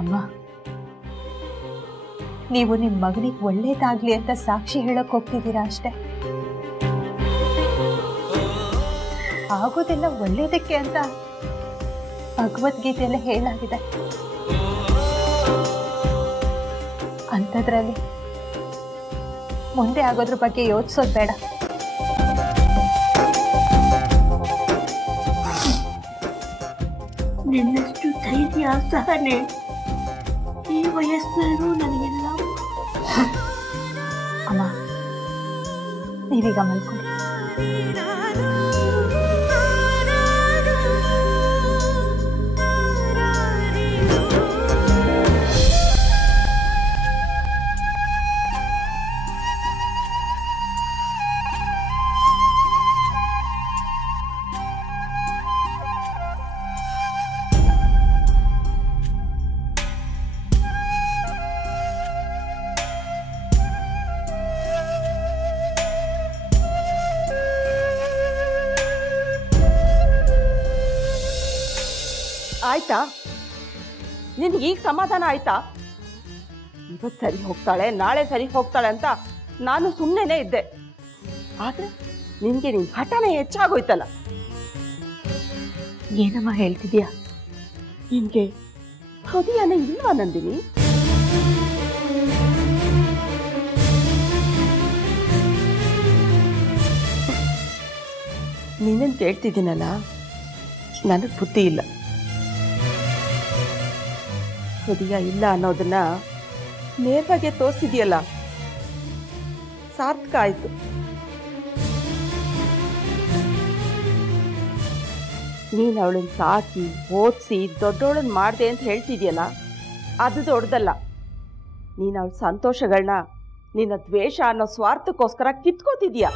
ಅಮ್ಮ, ನೀವು ನಿಮ್ಮ ಮಗನಿಗೆ ಒಳ್ಳೇದಾಗ್ಲಿ ಅಂತ ಸಾಕ್ಷಿ ಹೇಳಕ್ ಹೋಗ್ತಿದ್ದೀರಾ ಅಷ್ಟೇ. ಆಗೋದೆಲ್ಲ ಒಳ್ಳೇದಕ್ಕೆ ಅಂತ ಭಗವದ್ಗೀತೆಯಲ್ಲ ಹೇಳಾಗಿದೆ. ಅಂಥದ್ರಲ್ಲಿ ಮುಂದೆ ಆಗೋದ್ರ ಬಗ್ಗೆ ಯೋಚಿಸೋದು ಬೇಡ. ನಿನ್ನಷ್ಟು ಧೈರ್ಯ ಸಹನೆ ಈ ವಯಸ್ಸಿನಲ್ಲೂ ನನಗಿಲ್ಲ. ಅಮ್ಮ, ನೀವೀಗ ಮಲ್ಕೊಳ್ಳಿ. ಆಯ್ತಾ? ನಿನ್ಗೆ ಈಗ ಸಮಾಧಾನ ಆಯ್ತಾ? ಇವತ್ತು ಸರಿ ಹೋಗ್ತಾಳೆ, ನಾಳೆ ಸರಿ ಹೋಗ್ತಾಳೆ ಅಂತ ನಾನು ಸುಮ್ಮನೆ ಇದ್ದೆ. ಆದ್ರೆ ನಿನ್ಗೆ ನಿನ್ ಹಠನೇ ಹೆಚ್ಚಾಗೋಯ್ತಲ್ಲ. ಏನಮ್ಮ ಹೇಳ್ತಿದ್ಯಾ? ನಿನ್ಗೆ ಹೃದಯನೇ ಇಲ್ವಾ ನಂದಿನಿ? ನೀನೇನು ಕೇಳ್ತಿದ್ದೀನಲ್ಲ, ನನಗೆ ಬುದ್ಧಿ ಇಲ್ಲ. ಹೃದಯ ಇಲ್ಲ ಅನ್ನೋದನ್ನ ನೇರವಾಗಿ ತೋರಿಸಿದೆಯಲ್ಲ, ಸಾರ್ಥಕ ಆಯ್ತು. ನೀನು ಅವಳನ್ನ ಸಾಕಿ ಓದಿಸಿ ದೊಡ್ಡವಳನ್ನ ಮಾಡಿದೆ ಅಂತ ಹೇಳ್ತಿದ್ಯಲ್ಲ, ಅದು ದೊಡ್ಡದಲ್ಲ. ನೀನು ಅವಳ ಸಂತೋಷಗಳನ್ನ ನಿನ್ನ ದ್ವೇಷ ಅನ್ನೋ ಸ್ವಾರ್ಥಕ್ಕೋಸ್ಕರ ಕಿತ್ಕೋತಿದ್ಯಾ.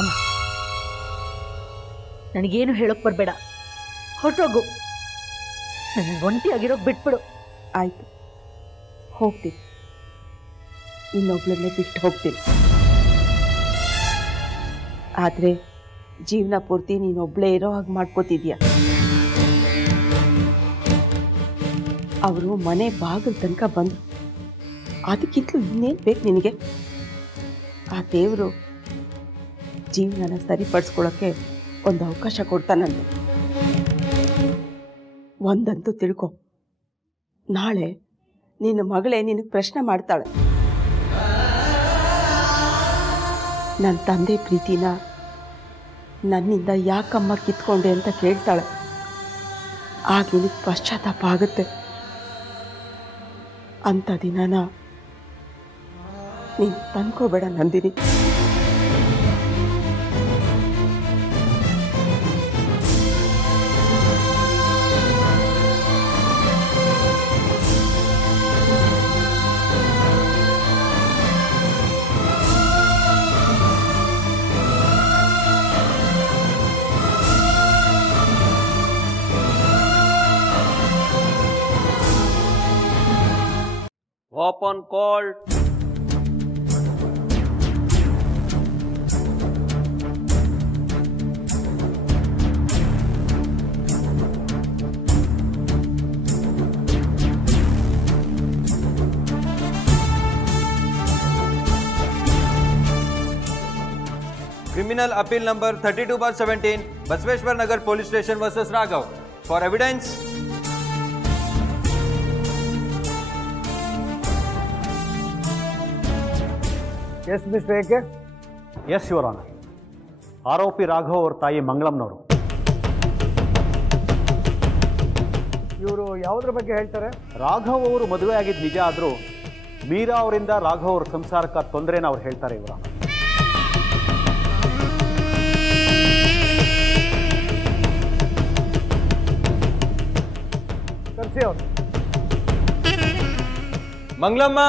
ಅಮ್ಮ, ನನಗೇನು ಹೇಳೋಕ್ ಬರಬೇಡ. ಹೊರಟೋಗು. ನನ್ನ ಒಂಟಿಯಾಗಿರೋಕ್ ಬಿಟ್ಬಿಡು. ಆಯ್ತು, ಹೋಗ್ತೀನಿ. ಇನ್ನೊಬ್ಳನ್ನೇ ಬಿಟ್ಟು ಹೋಗ್ತೀನಿ. ಆದರೆ ಜೀವನ ಪೂರ್ತಿ ನೀನೊಬ್ಳೇ ಇರೋ ಹಾಗೆ ಮಾಡ್ಕೋತಿದ್ಯಾ. ಅವರು ಮನೆ ಬಾಗಿಲು ತನಕ ಬಂದರು. ಅದಕ್ಕಿಂತಲೂ ಇನ್ನೇನು ಬೇಕು ನಿನಗೆ? ಆ ದೇವರು ಜೀವನನ ಸರಿಪಡಿಸ್ಕೊಳ್ಳೋಕ್ಕೆ ಒಂದು ಅವಕಾಶ ಕೊಡ್ತಾನಂತೆ. ಒಂದಂತೂ ತಿಳ್ಕೊ, ನಾಳೆ ನಿನ್ನ ಮಗಳೇ ನಿನಗೆ ಪ್ರಶ್ನೆ ಮಾಡ್ತಾಳೆ. ನನ್ನ ತಂದೆ ಪ್ರೀತಿನ ನನ್ನಿಂದ ಯಾಕಮ್ಮ ಕಿತ್ಕೊಂಡೆ ಅಂತ ಕೇಳ್ತಾಳೆ. ಆಗ ನಿನಗೆ ಪಶ್ಚಾತ್ತಾಪ ಆಗುತ್ತೆ. ಅಂಥ ದಿನನ ನೀನು ತಂದ್ಕೋಬೇಡ Nandini. Open call. Criminal appeal number 32/17, Basveshwar Nagar Police Station versus Raghav. For evidence. Yes, Mr. AK. Yes, Your Honor. ಆರೋಪಿ ರಾಘವ್ ಅವ್ರ ತಾಯಿ ಮಂಗಳಂನವರು. ಇವರು ಯಾವುದ್ರ ಬಗ್ಗೆ ಹೇಳ್ತಾರೆ? ರಾಘವ್ ಅವರು ಮದುವೆ ಆಗಿದ್ದು ನಿಜ ಆದರೂ ಮೀರಾ ಅವರಿಂದ ರಾಘವ್ ಅವ್ರ ಸಂಸಾರಕ್ಕೆ ತೊಂದರೆನ ಅವ್ರು ಹೇಳ್ತಾರೆ. ಇವರ ಕರ್ಸಿ ಅವರು. ಮಂಗಳಮ್ಮ,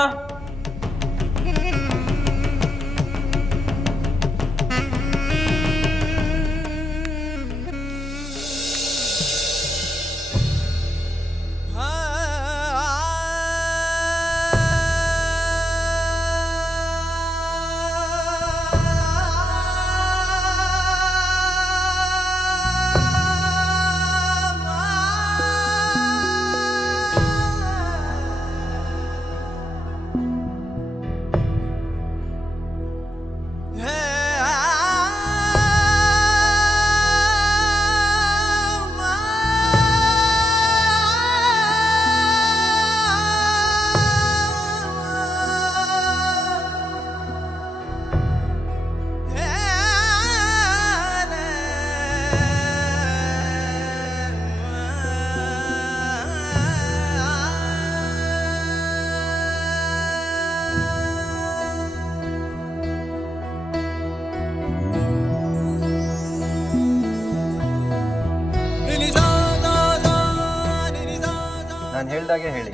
ನಾನು ಹೇಳ್ದಾಗೆ ಹೇಳಿ.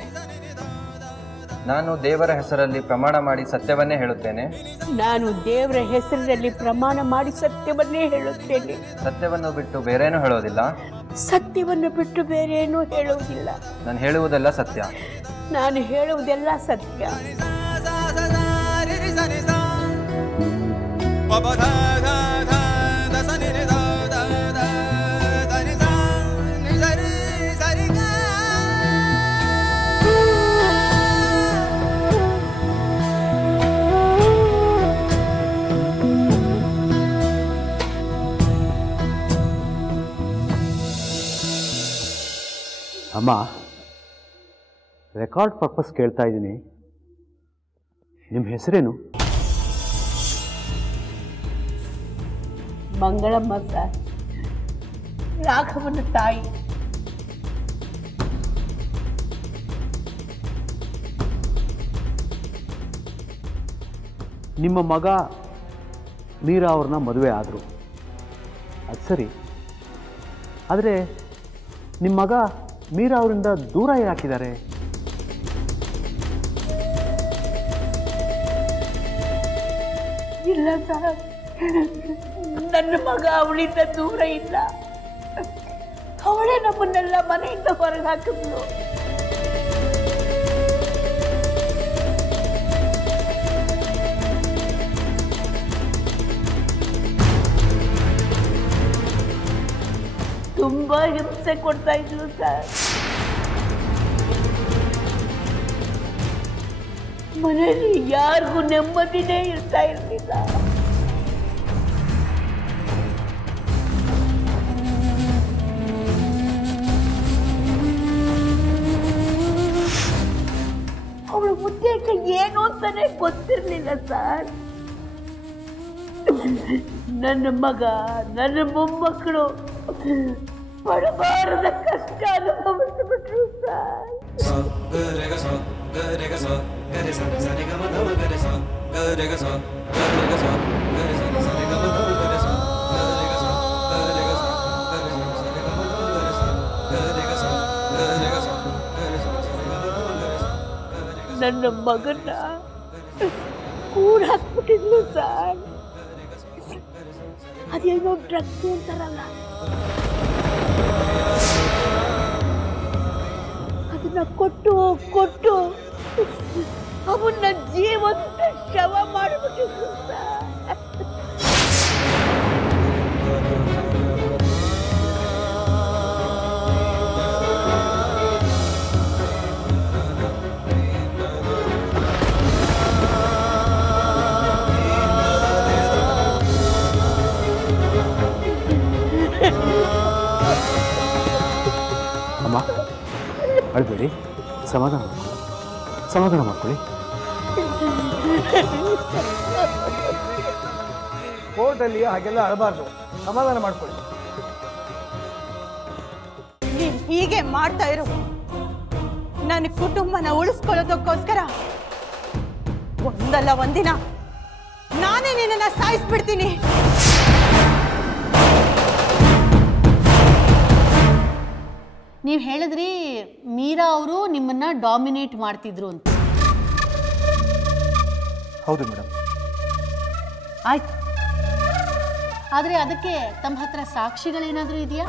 ನಾನು ದೇವರ ಹೆಸರಲ್ಲಿ ಪ್ರಮಾಣ ಮಾಡಿ ಸತ್ಯವನ್ನೇ ಹೇಳುತ್ತೇನೆ. ನಾನು ದೇವರ ಹೆಸರಿನಲ್ಲಿ ಪ್ರಮಾಣ ಮಾಡಿ ಸತ್ಯವನ್ನೇ ಹೇಳುತ್ತೇನೆ. ಸತ್ಯವನ್ನು ಬಿಟ್ಟು ಬೇರೇನೂ ಹೇಳೋದಿಲ್ಲ. ಸತ್ಯವನ್ನು ಬಿಟ್ಟು ಬೇರೇನೂ ಹೇಳುವುದಿಲ್ಲ. ನಾನು ಹೇಳುವುದೆಲ್ಲ ಸತ್ಯ. ನಾನು ಹೇಳುವುದೆಲ್ಲ ಸತ್ಯ. ಅಮ್ಮ, ರೆಕಾರ್ಡ್ ಪರ್ಪಸ್ ಕೇಳ್ತಾ ಇದ್ದೀನಿ. ನಿಮ್ಮ ಹೆಸರೇನು? ಮಂಗಳಮ್ಮ ಸರ್, ರಾಘವನ ತಾಯಿ. ನಿಮ್ಮ ಮಗ ಮೀರಾ ಅವ್ರನ್ನ ಮದುವೆ ಆದರು, ಅದು ಸರಿ. ಆದರೆ ನಿಮ್ಮ ಮಗ ಮೀರಾ ಅವರಿಂದ ದೂರ ಯಾಕಿದ್ದಾರೆ? ಇಲ್ಲ ಸರ್, ನನ್ನ ಮಗ ಅವಳಿಂದ ದೂರ ಇಲ್ಲ. ಅವಳೇ ನಮ್ಮನ್ನೆಲ್ಲ ಮನೆಯಿಂದ ಹೊರಗೆ ಹಾಕಿದ್ಲು. ತುಂಬಾ ಹಿಂಸೆ ಕೊಡ್ತಾ ಇದ್ಲು ಸರ್. ಮನೆಯಲ್ಲಿ ಯಾರಿಗೂ ನೆಮ್ಮದಿನೇ ಇರ್ತಾ ಇರಲಿಲ್ಲ. ಅವಳ ಉದ್ದೇಶ ಏನು ಅಂತಾನೆ ಗೊತ್ತಿರಲಿಲ್ಲ ಸರ್. ನನ್ನ ಮಗ, ನನ್ನ ಮೊಮ್ಮಕ್ಕಳು ಪಡಬಾರದ ಕಷ್ಟ ಅನುಭವಿಸಿಬಿಟ್ರು ಸರ್. ನನ್ನ ಮಗನ್ನ ಕೂಡ ಹಾಕ್ಬಿಟ್ಟಿದ್ಲು ಸರ್. ಅದೇನೋ ಡ್ರಗ್ಸ್ ಅಂತಾರಲ್ಲ, ಅದನ್ನ ಕೊಟ್ಟು ಕೊಟ್ಟು ಅವನ್ನ ಜೀವಂತ ಶವ ಮಾಡಿಬಿಟ್ಟಿದ್ರು ಸರ್. ಅಮ್ಮ, ಅಳ್ಬೇಡಿ, ಸಮಾಧಾನ ಮಾಡ್ಕೊಳ್ಳಿ. ಕೋರ್ಟಲ್ಲಿ ಹಾಗೆಲ್ಲ ಅಳಬಾರ್ದು, ಸಮಾಧಾನ ಮಾಡ್ಕೊಳ್ಳಿ. ನೀನ್ ಹೀಗೆ ಮಾಡ್ತಾ ಇರು. ನನ್ನ ಕುಟುಂಬನ ಉಳಿಸ್ಕೊಳ್ಳೋದಕ್ಕೋಸ್ಕರ ಒಂದಲ್ಲ ಒಂದಿನ ನಾನೇ ನಿನ್ನನ್ನ ಸಾಯಿಸ್ಬಿಡ್ತೀನಿ. ನೀವು ಹೇಳಿದ್ರಿ ಮೀರಾ ಅವರು ನಿಮ್ಮನ್ನ ಡಾಮಿನೇಟ್ ಮಾಡ್ತಿದ್ರು ಅಂತ. ಹೌದು ಮೇಡಮ್. ಆಯ್ತು, ಆದರೆ ಅದಕ್ಕೆ ತಮ್ಮ ಹತ್ರ ಸಾಕ್ಷಿಗಳೇನಾದರೂ ಇದೆಯಾ?